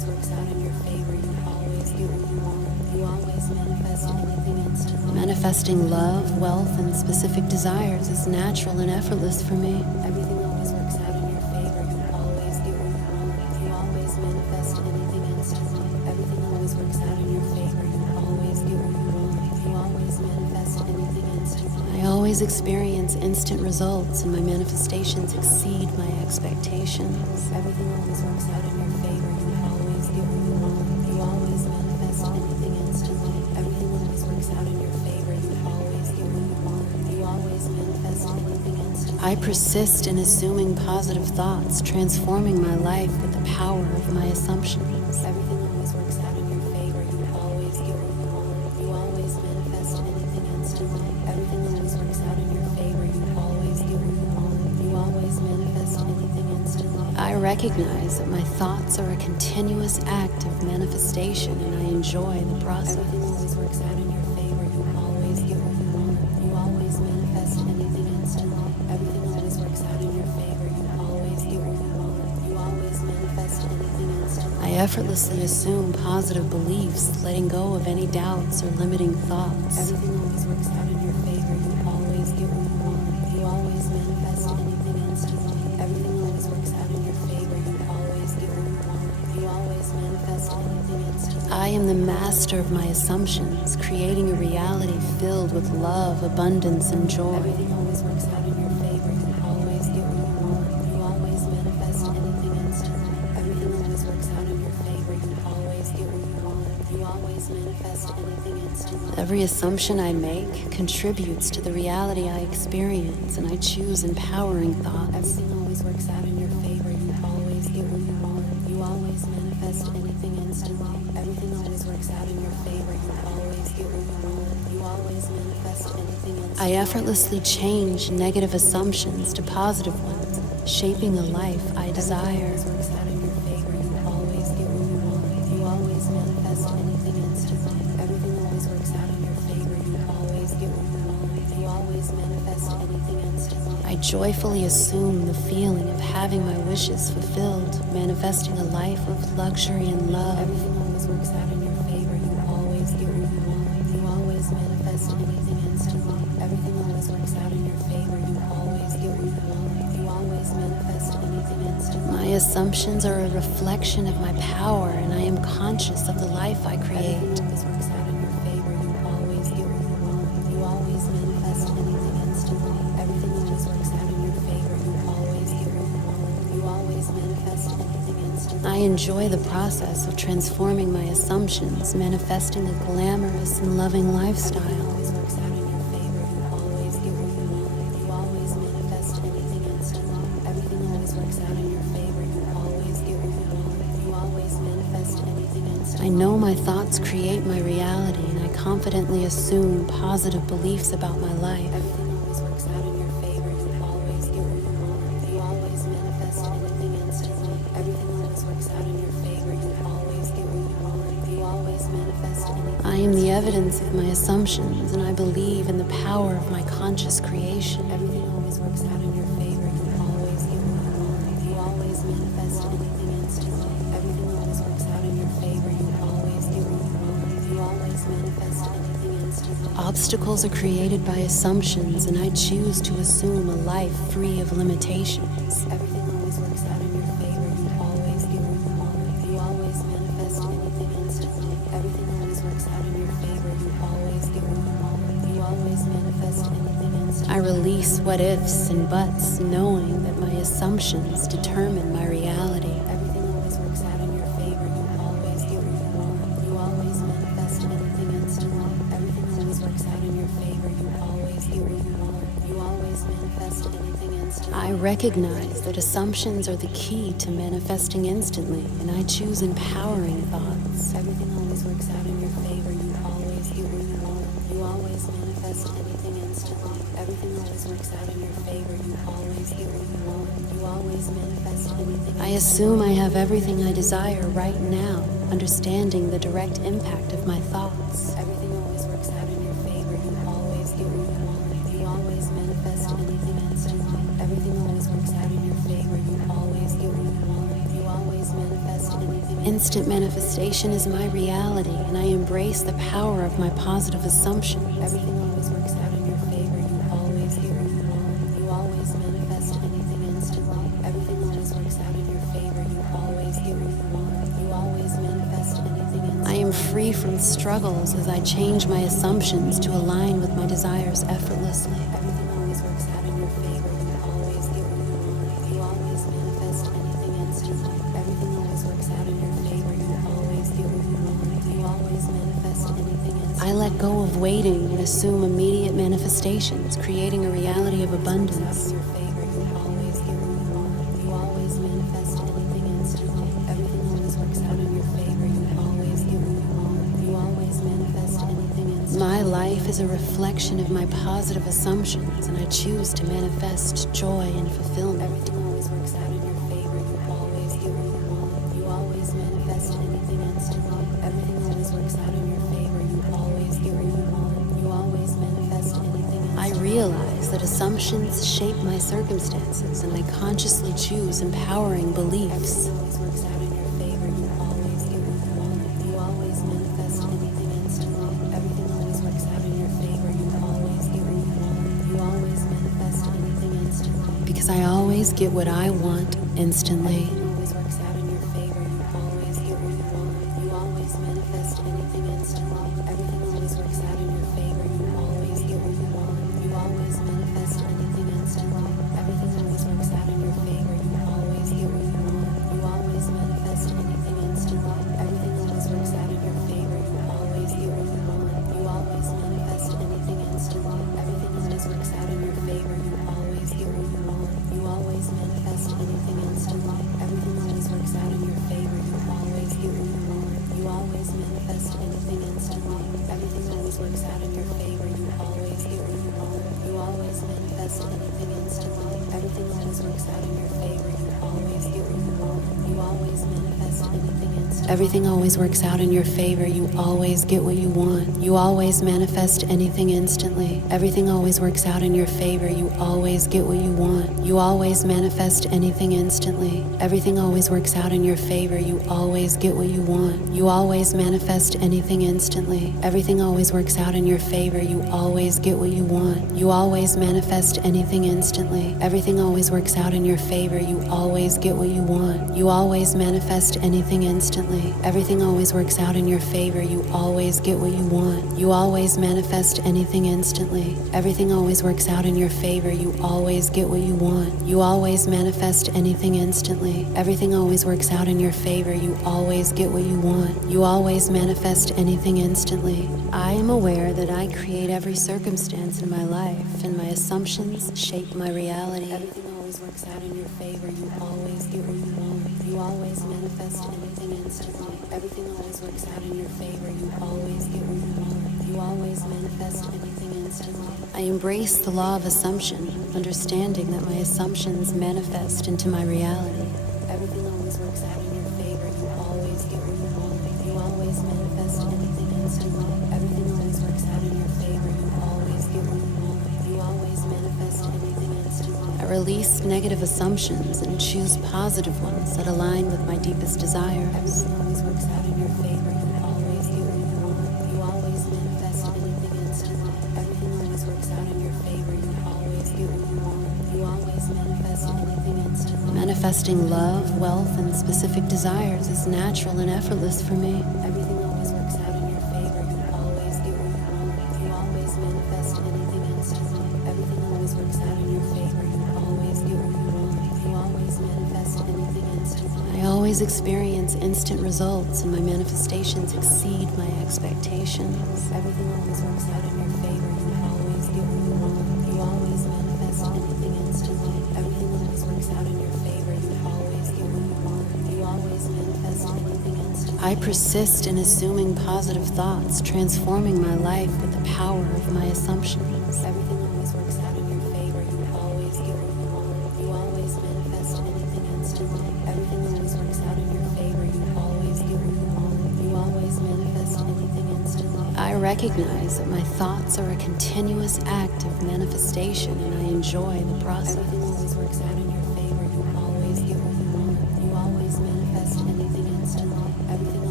always works out in your favor. You always get what you want. You always manifest anything instantly. Manifesting love, wealth, and specific desires is natural and effortless for me. Everything always works out in your favor. You always get what you want. You always manifest anything instantly. Everything always works out in your favor. You always get what you want. You always manifest anything instantly. I always experience instant results, and my manifestations exceed my expectations. Everything always works out in your favor. You always get what you want. You always manifest anything instantly. Everything always works out in your favor. You always get what you want. You always manifest anything instantly. I persist in assuming positive thoughts, transforming my life with the power of my assumptions. Everything always works out in your favor. You always get what you want. You always manifest anything instantly. Everything always works out in your favor. You always get what you want. You always manifest anything instantly. I recognize that my thoughts are a continuous act of manifestation, and I enjoy the process. Everything always works out in your favor. You always get what you want. You always manifest anything instantly. Everything always works out in your favor. You always get what you want. You always manifest anything instantly. I effortlessly assume positive beliefs, letting go of any doubts or limiting thoughts. Everything always works out in your favor. You always get what you want. You always manifest anything instantly. Everything always works out in your favor. You always get what you want. You always manifest anything instantly. I am the master of my assumptions, creating a reality filled with love, abundance, and joy. Everything always works out in your favor. You always get what you want. You always manifest anything instantly. Everything always works out in your favor. You always get what you want. You always manifest anything instantly. Every assumption I make contributes to the reality I experience, and I choose empowering thoughts. Everything always works out in your favor. You always get what you want. You always manifest anything instantly. Everything always works out in your favor. You always get what you want. You always manifest anything instantly. I effortlessly change negative assumptions to positive ones, shaping a life I desire. Everything always works out in your favor. You always get what you want. You always manifest anything instantly. Everything always works out in your favor. You always get what you want. You always manifest anything instantly. I joyfully assume the feeling of having my wishes fulfilled, manifesting a life of luxury and love. Everything always works out in your favor. You always get what you want. You always manifest anything instantly. Everything always works out in your favor. You always get what you want. You always manifest anything instantly. My assumptions are a reflection of my power, and I am conscious of the life I create. Everything always works out in your favor. You always get what you want. You always manifest anything instantly. Everything always works out in your favor. You always get what you want. You always manifest anything instantly. I enjoy the process of transforming my assumptions, manifesting a glamorous and loving lifestyle. Everything always works out in your favor. You always get what you want. You always manifest anything instantly. Everything always works out in your favor. You always get what you want. You always manifest anything instantly. I know my thoughts create my reality, and I confidently assume positive beliefs about my life. Everything always works out in your favor. You always get what you want. You always manifest anything instantly. Everything always works out in your favor. You always get what you want. You always manifest anything. I am the evidence of my assumptions, and I believe in the power of my conscious creation. Everything always works out in your favor. You always get what you want. You always manifest anything instantly. Everything always works out in your favor. You always get what you want. You always manifest anything instantly. Obstacles are created by assumptions, and I choose to assume a life free of limitations. Everything always works out in your favor. You always get what you want. You always manifest anything instantly. Everything always works out in your favor. You always get what you want. You always manifest anything instantly. I release what ifs and buts, knowing that my assumptions determine my reality. Everything always works out in your favor. You always get what you want. You always manifest anything instantly. Everything always works out in your favor. You always get what you want. You always manifest anything instantly. I recognize that assumptions are the key to manifesting instantly, and I choose empowering thoughts. Everything always works out in your favor. You always get what you want. You always manifest anything instantly. Everything always works out in your favor. You always get what you want. You always manifest anything. I assume I have everything I desire right now, understanding the direct impact of my thoughts. Everything always works out in your favor. You always get what you want. You always manifest anything instantly. Everything always works out in your favor. You always get what you want. You always manifest anything instantly. instant manifestation is my reality, and I embrace the power of my positive assumptions. Everything always works out in your favor. You always get what you want. You always manifest anything instantly. Everything always works out in your favor. You always get what you want. You always manifest anything instantly. I am free from struggles as I change my assumptions to align with my desires effortlessly. Everything always works out in your favor. You always get what you want. You always manifest anything instantly. Everything always works out in your favor. You always get what you want. You always manifest anything instantly. I let go of waiting and assume immediate manifestations, creating a reality of abundance. You always get what you want. You always manifest anything instantly. Everything always works out in your favor. You always get what you want. You always manifest anything instantly. My life is a reflection of my positive assumptions, and I choose to manifest joy and fulfillment. Everything always works out in your favor. You always get what you want. You always manifest anything instantly. Everything always works out in your favor. You always get what you want. You always manifest anything instantly. I realize that assumptions shape my circumstances, and I consciously choose empowering beliefs. Everything always works out in your favor. You always get what you want. You always manifest anything instantly. Everything always works out in your favor. You always get what you want. You always manifest anything instantly. Because I always get what I want instantly. Everything always works out in your favor. You always get what you want. You always manifest anything instantly. Everything always works out in your favor. You always get what you want. You always manifest anything instantly. Everything always works out in your favor. You always get what you want. You always manifest anything instantly. Everything always works out in your favor. You always get what you want. You always manifest anything instantly. Everything always works out in your favor. You always get what you want. You always manifest anything instantly. Everything always works out in your favor. You always get what you want. You always manifest anything instantly. Everything always works out in your favor. You always get what you want. You always manifest anything instantly. Everything always works out in your favor. You always get what you want. You always manifest anything instantly. Everything always works out in your favor. You always get what you want. You always manifest anything instantly. Everything always works out in your favor. You always get what you want. You always manifest anything instantly. Everything always works out in your favor. You always get what you want. You always manifest anything instantly. Everything always works out in your favor. You always get what you want. You always manifest anything instantly. Everything always works out in your favor. You always get what you want. You always manifest anything instantly. Everything always works out in your favor. You always get what you want. You always manifest anything instantly. Everything always works out in your favor. You always get what you want. You always manifest anything instantly. Everything always works out in your favor. You always get what you want. You always manifest anything instantly. I am aware that I create every circumstance in my life, and my assumptions shape my reality. Everything always works out in your favor. You always get what you want. You always manifest anything instantly. Everything always works out in your favor. You always get what you want. You always manifest anything instantly. I embrace the law of assumption, understanding that my assumptions manifest into my reality. Everything always works out in your favor. You always get what you want. You always manifest anything instantly. Everything always works out in your favor. You always get what you want. You always manifest anything instantly. I release negative assumptions and choose positive ones that align with my deepest desires. Everything always works out in your favor. You always get what you want. You always manifest anything instantly. Everything always works out in your favor. You always get what you want. You always manifest anything instantly. Manifesting love, wealth, and specific desires is natural and effortless for me. Everything always works out in your favor. You always get what you want. You always manifest anything instantly. Everything always works out in your favor. You always get what you want. You always manifest anything instantly. I always experience instant results, and my manifestations exceed my expectations. Everything always works out in your favor. You always get what you want. You always manifest anything instantly. Everything always works out in your favor. You always get what you want. You always manifest anything instantly. I persist in assuming positive thoughts, transforming my life with the power of my assumptions. Everything always works out in your favor. You always get what you want. You always manifest anything instantly. Everything always works out in your favor. You always get what you want. You always manifest anything instantly. I recognize that my thoughts are a continuous act of manifestation, and I enjoy the process. Everything always works out in your favor. You always get what you want. You always manifest anything instantly.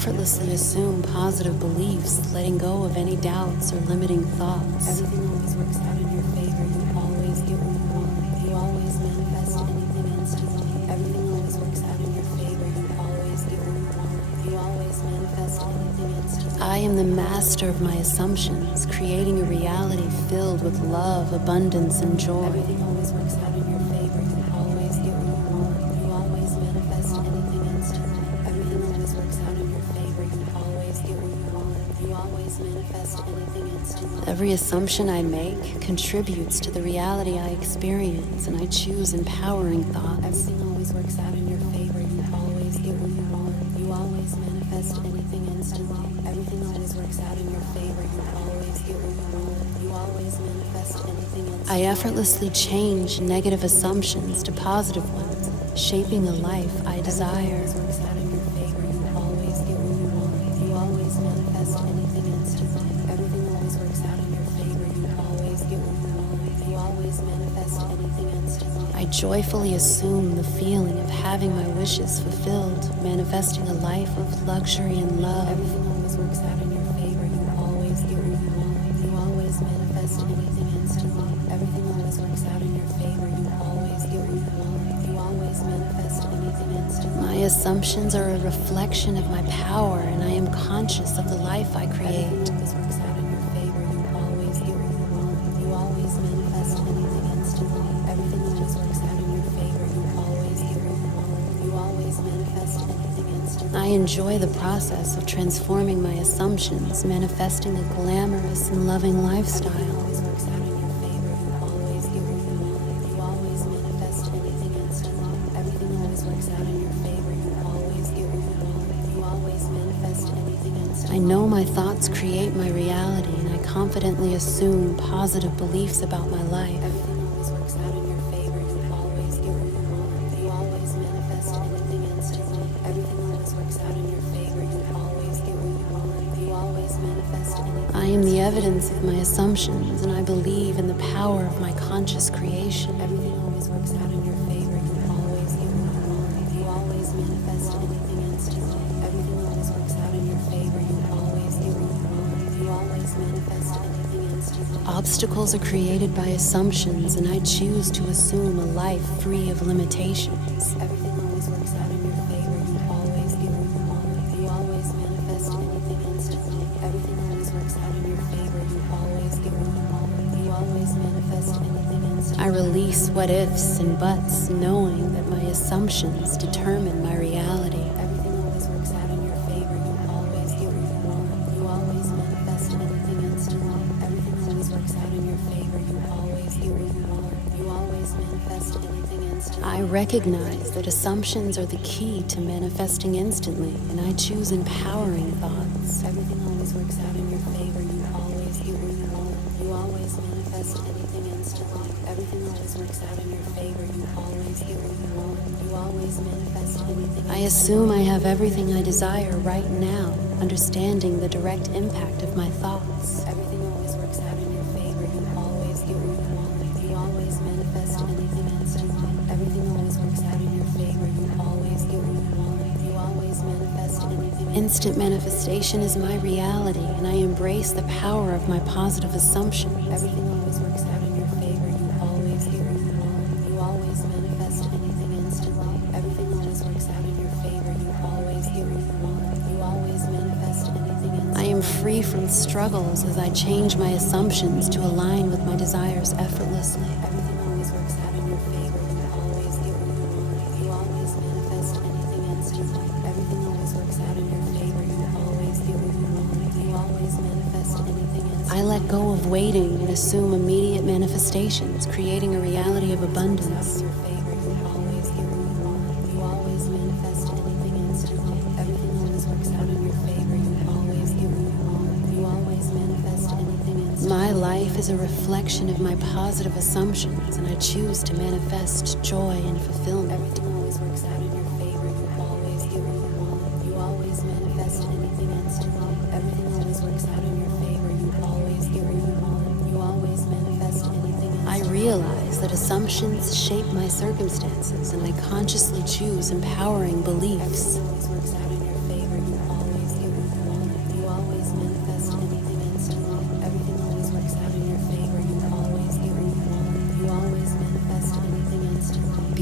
effortlessly assume positive beliefs, letting go of any doubts or limiting thoughts. Everything always works out in your favor. You always get what you want. You always manifest anything instantly. Everything always works out in your favor. You always get what you want. You always manifest anything instantly. I am the master of my assumptions, creating a reality filled with love, abundance, and joy. Everything always works out in your favor. You always get what you want. You always manifest anything instantly. Everything always works out in your favor. You always get what you want. You always manifest anything instantly. Every assumption I make contributes to the reality I experience, and I choose empowering thoughts. Everything always works out in your favor. You always get what you want. You always manifest anything instantly. Everything always works out in your favor. You always get what you want. You always manifest anything instantly. I effortlessly change negative assumptions to positive ones, shaping a life I desire. Everything always works out in your favor. You always get what you want. You always manifest anything instantly. Everything always works out in your favor. You always get what you want. You always manifest anything instantly. I joyfully assume the feeling of having my wishes fulfilled, manifesting a life of luxury and love. Everything always works out in your favor. You always get what you want. You always manifest anything instantly. Everything always works out in your favor. You always get what you want. You always manifest anything instantly. My assumptions are a reflection of my power, and I am conscious of the life I create. Everything always works out in your favor. You always get what you want. You always manifest anything instantly. Everything always works out in your favor. You always get what you want. You always manifest anything instantly. I enjoy the process of transforming my assumptions, manifesting a glamorous and loving lifestyle. Everything always works out in your favor. You always get what you want. You always manifest anything instantly. Everything always works out in your favor. You always get what you want. You always manifest anything instantly. I know my thoughts create my reality, and I confidently assume positive beliefs about my life. Everything always works out in your favor. You always get what you want. You always manifest anything instantly. Everything always works out in your favor. You always get what you want. You always manifest anything. I am the evidence of my assumptions, and I believe in the power of my conscious creation. Everything always works out in your favor. You always get what you want. You always manifest anything instantly. Everything always works out in your favor. You always get what you want. You always manifest anything instantly. Obstacles are created by assumptions, and I choose to assume a life free of limitations. Everything always works out in your favor. You always get what you want. You always manifest anything instantly. Everything always works out in your favor. You always get what you want. You always manifest anything instantly. I release what ifs and buts, knowing that my assumptions determine my reality. Everything always works out in your favor. You always get what you want. You always manifest anything instantly. Everything always works out in your favor. You always get what you want. You always manifest anything instantly. I recognize that assumptions are the key to manifesting instantly, and I choose empowering thoughts. Everything always works out in your favor. You always get what you want. You always manifest anything instantly. Everything always works out in your favor. You always get what you want. You always manifest anything. I assume I have everything I desire right now, understanding the direct impact of my thoughts. Everything always works out in your favor. You always get what you want. You always manifest anything instantly. Everything always works out in your favor. You always get what you want. You always manifest anything. Instant manifestation is my reality, and I embrace the power of my positive assumptions. Everything always works out in your favor. You always get what you want. You always manifest anything instantly. Everything always works out in your favor. You always get what you want. You always manifest anything instantly. I am free from struggles as I change my assumptions to align with my desires effortlessly. Everything always works out in your favor. You always get what you want. You always manifest anything instantly. Everything always works out in your favor. You always get what you want. You always manifest anything instantly. I let go of waiting and assume immediate manifestations, creating a reality of abundance. Your favor. You always get what you want. You always manifest anything instantly. Everything always works out in your favor. You always get what you want. You always manifest anything instantly. My life is a reflection of my positive assumptions, and I choose to manifest joy and fulfillment. Everything always works out in your favor. You always get what you want. You always manifest anything instantly. Everything always works out in your favor. You always get what you want. You always manifest anything instantly. I realize that assumptions shape my circumstances, and I consciously choose empowering beliefs. Everything always works out in your favor. You always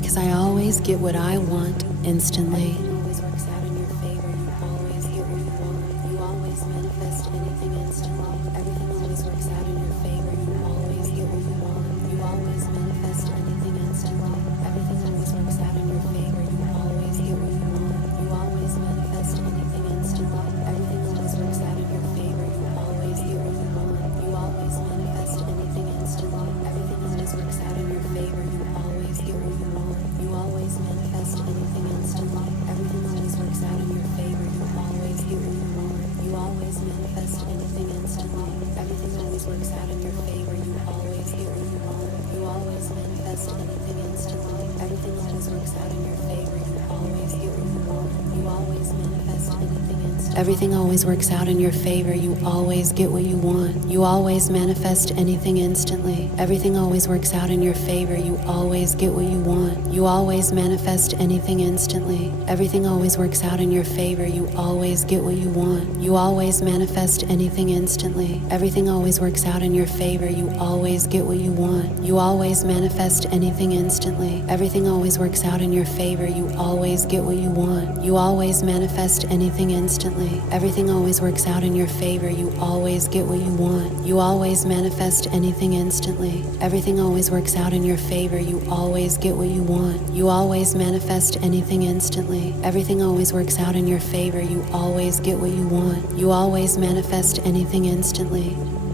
Because I always get what I want instantly. Everything always works out in your favor. You always get what you want. You always manifest anything instantly. Everything always works out in your favor. You always get what you want. You always manifest anything instantly. Everything always works out in your favor. You always get what you want. You always manifest anything instantly. Everything always works out in your favor. You always get what you want. You always manifest anything instantly. Everything always works out in your favor. You always get what you want. You always manifest anything instantly. Everything always works out in your favor. You always get what you want. You always manifest anything instantly. Everything always works out in your favor. You always get what you want. You always manifest anything instantly. Everything always works out in your favor. You always get what you want. You always manifest anything instantly. Everything always works out in your favor. You always get what you want. You always manifest anything instantly. Everything always works out in your favor. You always get what you want. You always manifest anything instantly. Everything always works out in your favor. You always get what you want. You always manifest anything instantly. Everything always works out in your favor. You always get what you want. You always manifest anything instantly. Everything always works out in your favor. You always get what you want. You always manifest anything instantly. Everything always works out in your favor. You always get what you want. You always manifest anything instantly. Everything always works out in your favor. You always get what you want. You always manifest anything instantly. Everything always works out in your favor. You always get what you want. You always manifest anything instantly.